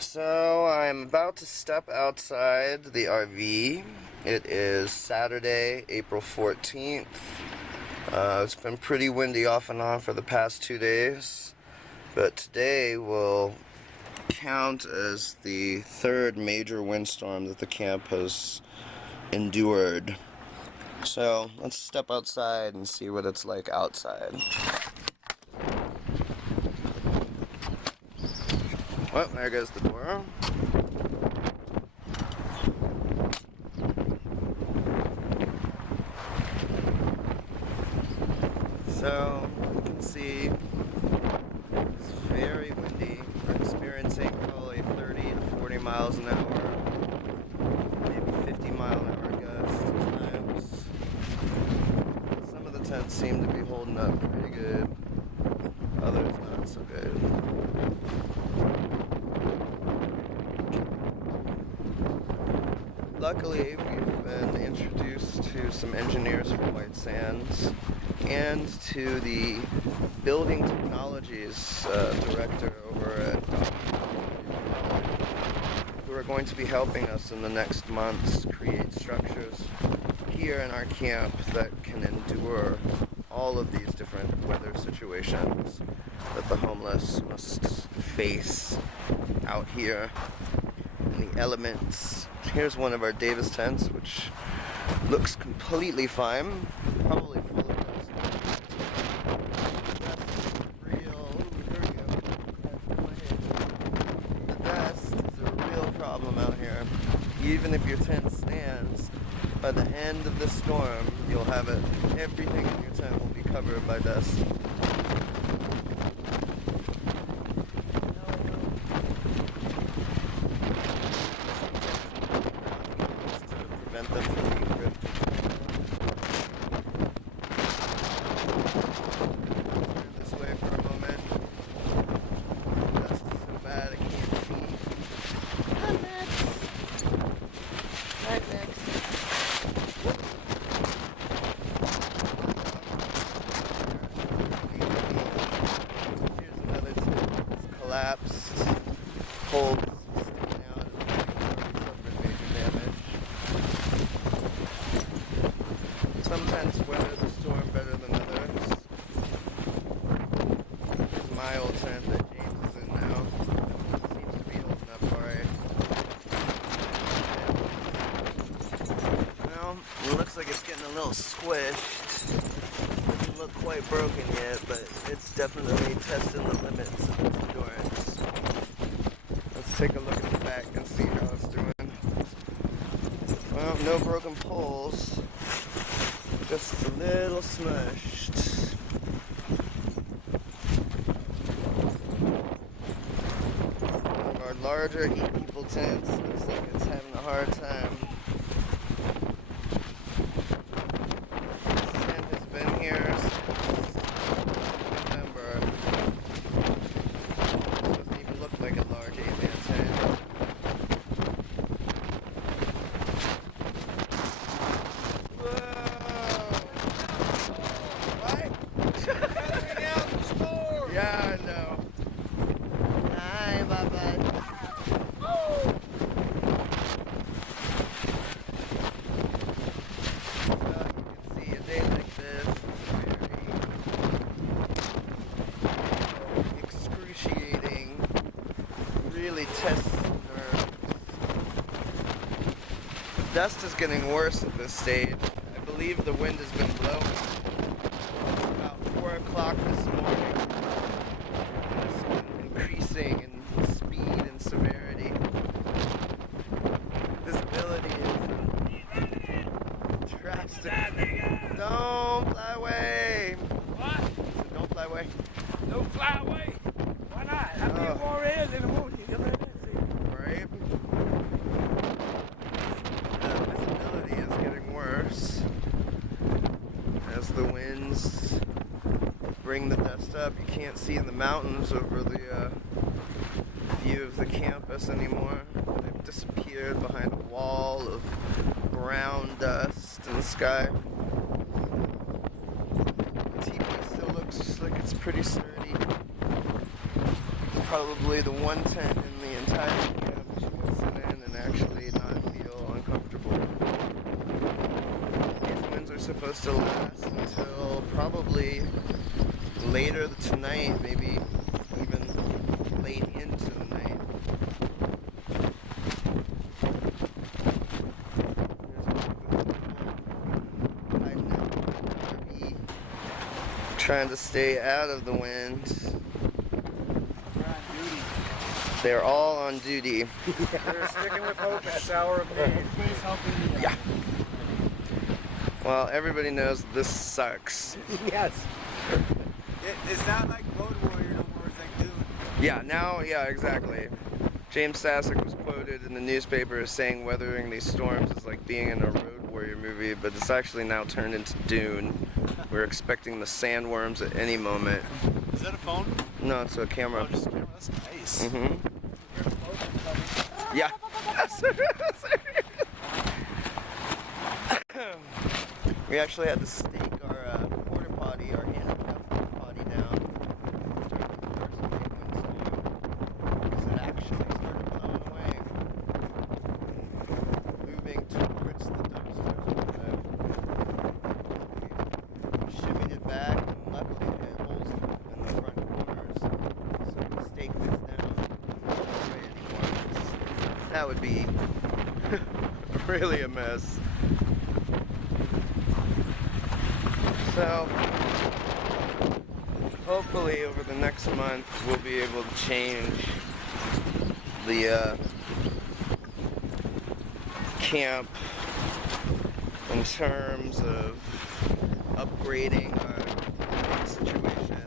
So I'm about to step outside the RV. It is Saturday, April 14th. It's been pretty windy off and on for the past 2 days, but today will count as the third major windstorm that the camp has endured. So let's step outside and see what it's like outside. Well, there goes the door. So, you can see it's very windy. We're experiencing probably 30 to 40 miles an hour, maybe 50-mile-an-hour gusts at times. Some of the tents seem to be holding up pretty good, others not so good. Luckily, we've been introduced to some engineers from White Sands and to the building technologies director over at who are going to be helping us in the next months create structures here in our camp that can endure all of these different weather situations that the homeless must face out here in the elements. Here's one of our Davis tents, which looks completely fine, probably full of dust. The dust is a real problem out here. Even if your tent stands, by the end of the storm, you'll have it. Everything in your tent will be covered by dust. Prevent them from being ripped. Turn this way for a moment. The dust is so bad I can't see. Hi, Max. Hi, Max. Here's another tip. It's collapsed. Poles sticking out. Suffered major damage. Some tents weather the storm better than others. Here's my old tent that James is in now. Seems to be holding up alright. Well, it looks like it's getting a little squished. Doesn't look quite broken yet, but it's definitely testing the limits of its endurance. Let's take a look at the back and see how it's doing. Well, no broken poles. Just a little smushed. One of our larger 8-people tents looks like it's having a hard time. This tent has been here since November. This doesn't even look like a large 8-man tent. Yeah, I know. Hi, bye-bye. Oh! You can see a day like this very excruciating, really tests the nerves. The dust is getting worse at this stage. I believe the wind has been blowing about 4 o'clock this morning. It's been increasing in speed and severity. Visibility is drastic. Don't fly away. What? Don't fly away. Don't fly away. Why not? How many more is in the morning? Right? The visibility is getting worse as the winds bring the dust up. You can't see the mountains over the view of the campus anymore. They've disappeared behind a wall of brown dust in the sky. The teepee still looks like it's pretty sturdy. probably the one tent in the entire camp that you can sit in and actually not feel uncomfortable. These winds are supposed to last until probably later tonight, maybe even late into the night. Trying to stay out of the wind. We're on duty. They're all on duty. We're sticking with hope at this hour of need. Everybody's helping. Yeah. Well, everybody knows this sucks. Yes. It's not like Road Warrior no more, it's like Dune. Yeah, now, yeah, exactly. James Sasek was quoted in the newspaper as saying weathering these storms is like being in a Road Warrior movie, but it's actually now turned into Dune. We're expecting the sandworms at any moment. Is that a phone? No, it's a camera. Oh, just a camera. That's nice. Mm-hmm. Yeah. We actually had to stake our porta potty, our handicap porta potty down during the first big windstorm because it actually started blowing away, moving towards the dumpsters. We shimmied it back, and luckily it had holes in the front corners, so the stake was down. Not away anymore. That would be really a mess. So, hopefully over the next month we'll be able to change the camp in terms of upgrading our situation.